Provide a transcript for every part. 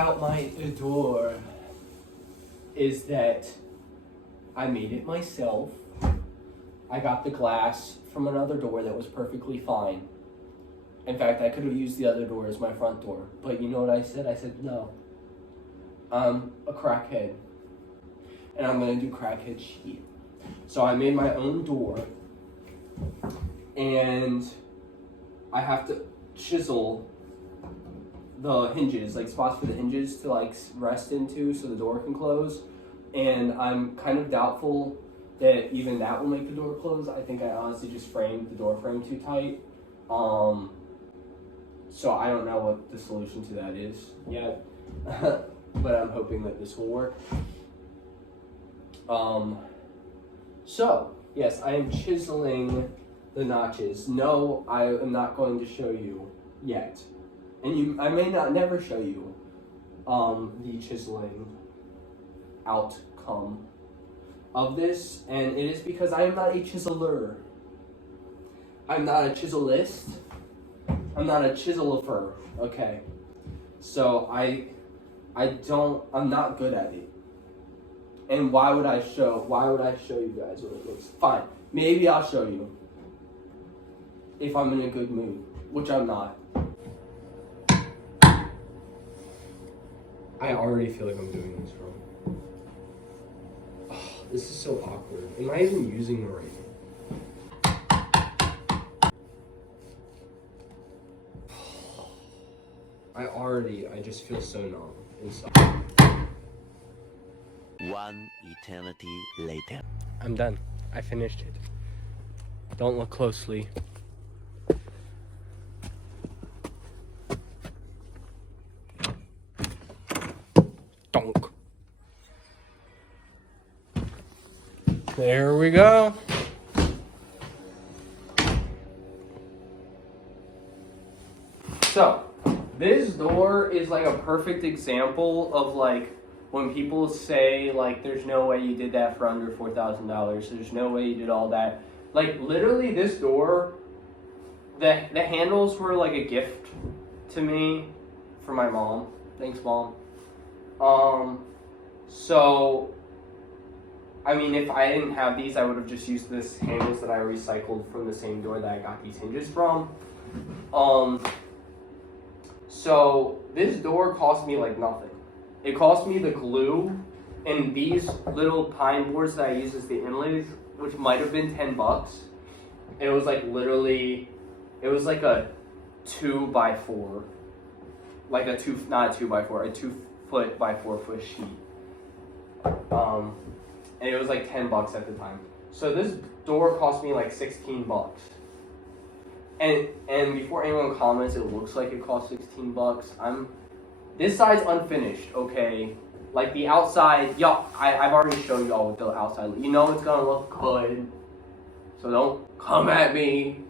about my door is that I made it myself. I got the glass from another door that was perfectly fine. In fact, I could have used the other door as my front door. But you know what I said? I said, no. I'm a crackhead. And I'm going to do crackhead shit. So I made my own door. And I have to chisel the hinges, like spots for the hinges to like rest into so the door can close. And I'm kind of doubtful that even that will make the door close. I think I honestly just framed the door frame too tight. So I don't know what the solution to that is yet, but I'm hoping that this will work. So yes, I am chiseling the notches. No, I am not going to show you yet, and I may not never show you the chiseling outcome of this, and it is because I am not a chiseler. I'm not a chiselist. I'm not a chiseler. Okay, so I'm not good at it. And why would I show you guys what it looks? Fine, maybe I'll show you if I'm in a good mood, which I'm not. I already feel like I'm doing this wrong. Oh, this is so awkward. Am I even using the right one? I just feel so numb inside. One eternity later. I'm done. I finished it. Don't look closely. Donk. There we go. So, this door is like a perfect example of like when people say like there's no way you did that for under $4,000. There's no way you did all that. Like literally this door, the handles were like a gift to me from my mom. Thanks, Mom. So I mean, if I didn't have these, I would have just used this handles that I recycled from the same door that I got these hinges from. So this door cost me like nothing. It cost me the glue and these little pine boards that I use as the inlays, which might have been $10. It was like literally, it was like a 2x4, like a 2 foot by 4 foot sheet. And it was like $10 at the time. So this door cost me like $16. And before anyone comments, it looks like it cost $16. This side's unfinished, okay? Like the outside, y'all, I've already shown y'all what the outside. You know it's gonna look good, so don't come at me,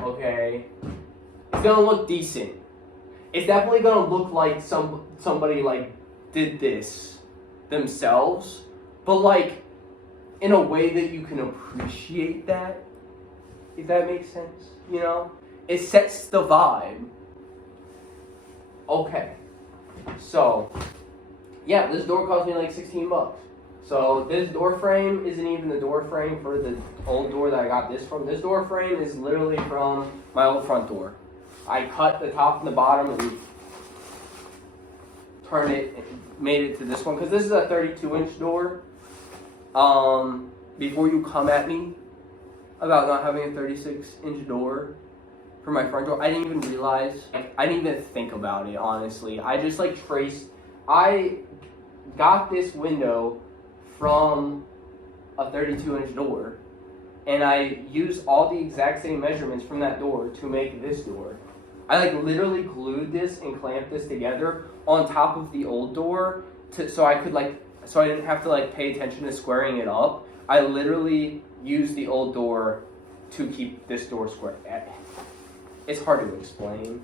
okay? It's gonna look decent. It's definitely gonna look like somebody like did this themselves, but like in a way that you can appreciate that. If that makes sense, you know? It sets the vibe. Okay. So, yeah, this door cost me like $16. So this door frame isn't even the door frame for the old door that I got this from. This door frame is literally from my old front door. I cut the top and the bottom and turned it and made it to this one. Because this is a 32-inch door. Before you come at me about not having a 36-inch door for my front door, I didn't even realize, like, I didn't even think about it, honestly. I just like I got this window from a 32-inch door, and I used all the exact same measurements from that door to make this door. I like literally glued this and clamped this together on top of the old door so I didn't have to like pay attention to squaring it up. I literally used the old door to keep this door square. It's hard to explain,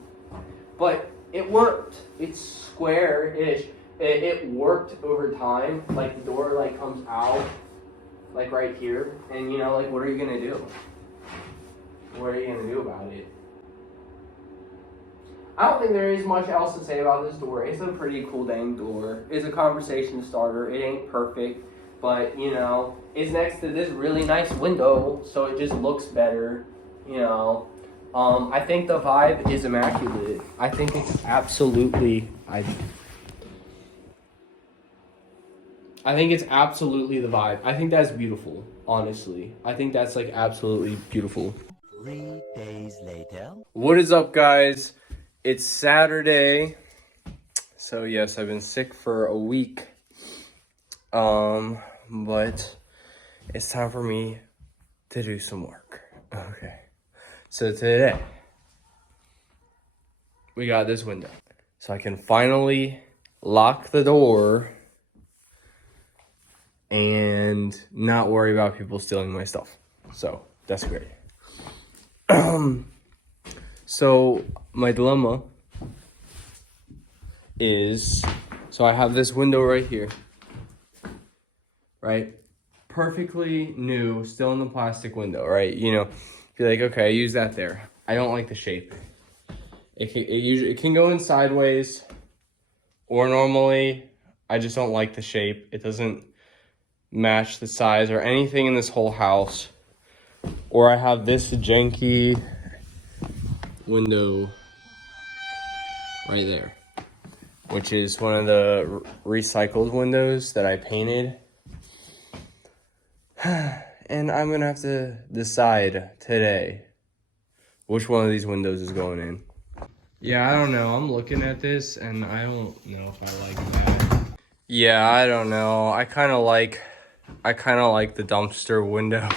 but it worked. It's square-ish. It worked over time. Like the door like comes out like right here, and you know, like what are you gonna do? What are you gonna do about it? I don't think there is much else to say about this door. It's a pretty cool dang door. It's a conversation starter. It ain't perfect, but you know, it's next to this really nice window, so it just looks better. You know, I think the vibe is immaculate. I think it's absolutely. I think it's absolutely the vibe. I think that's beautiful. Honestly, I think that's like absolutely beautiful. 3 days later. What is up, guys? It's Saturday. So yes, I've been sick for a week. But it's time for me to do some work. Okay. So today we got this window. So I can finally lock the door and not worry about people stealing my stuff. So that's great. So my dilemma is, so I have this window right here, right? Perfectly new, still in the plastic window, right? You know, you're like, okay, I use that there. I don't like the shape. It can go in sideways, or normally, I just don't like the shape. It doesn't match the size or anything in this whole house. Or I have this janky window right there, which is one of the recycled windows that I painted. And I'm gonna have to decide today which one of these windows is going in. Yeah, I don't know. I'm looking at this and I don't know if I like that. Yeah, I don't know. I kind of like the dumpster window.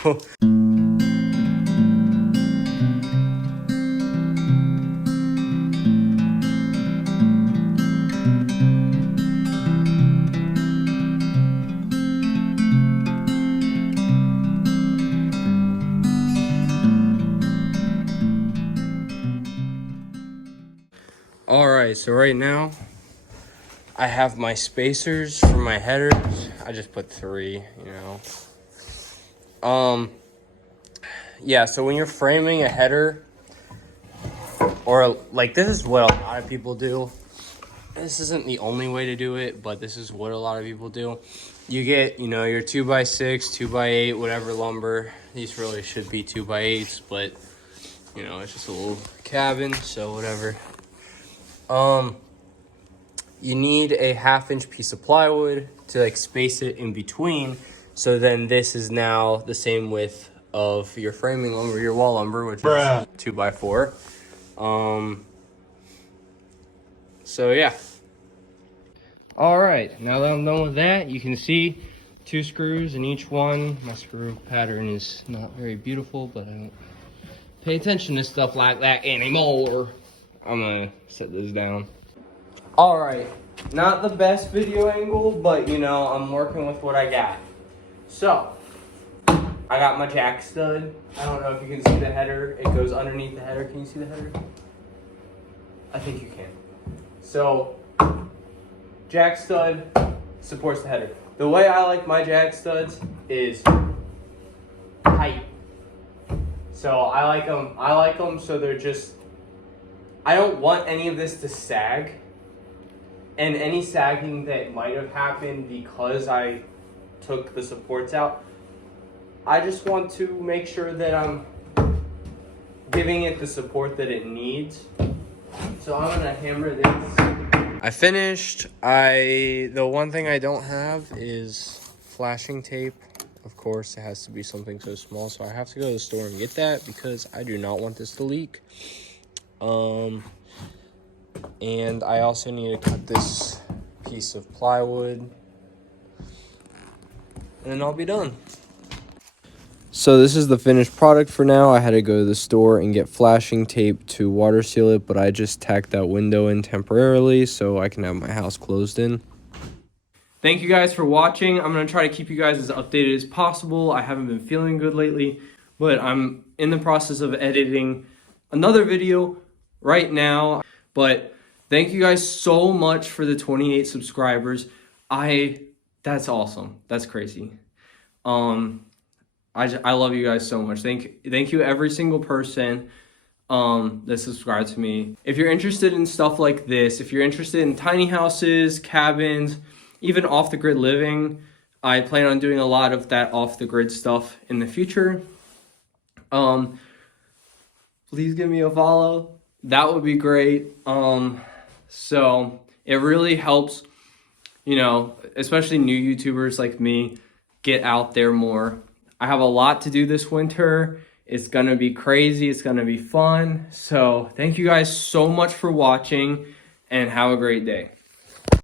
All right, so right now I have my spacers for my headers. I just put 3, you know. Yeah, so when you're framing a header, or like this is what a lot of people do. This isn't the only way to do it, but this is what a lot of people do. You get, you know, your 2x6, 2x8, whatever lumber. These really should be 2x8s, but you know, it's just a little cabin, so whatever. You need a 1/2-inch piece of plywood to like space it in between. So then this is now the same width of your framing lumber, your wall lumber, which is 2x4. So yeah. All right, now that I'm done with that, you can see 2 screws in each one. My screw pattern is not very beautiful, but I don't pay attention to stuff like that anymore. I'm gonna set this down. All right, not the best video angle, but you know, I'm working with what I got. So, I got my jack stud. I don't know if you can see the header. It goes underneath the header. Can you see the header? I think you can. So, jack stud supports the header. The way I like my jack studs is tight. So I like them so they're just, I don't want any of this to sag. And any sagging that might have happened because I took the supports out, I just want to make sure that I'm giving it the support that it needs. So I'm gonna hammer this. I finished. The one thing I don't have is flashing tape. Of course, it has to be something so small, so I have to go to the store and get that because I do not want this to leak. And I also need to cut this piece of plywood, and then I'll be done. So this is the finished product for now. I had to go to the store and get flashing tape to water seal it, but I just tacked that window in temporarily so I can have my house closed in. Thank you guys for watching. I'm going to try to keep you guys as updated as possible. I haven't been feeling good lately, but I'm in the process of editing another video right now. But thank you guys so much for the 28 subscribers. That's awesome. That's crazy. I love you guys so much. Thank you every single person. that subscribe to me. If you're interested in stuff like this, if you're interested in tiny houses, cabins, even off-the-grid living, I plan on doing a lot of that off-the-grid stuff in the future. Please give me a follow. That would be great. So it really helps, you know, especially new YouTubers like me, get out there more. I have a lot to do this winter. It's gonna be crazy. It's gonna be fun. So thank you guys so much for watching and have a great day.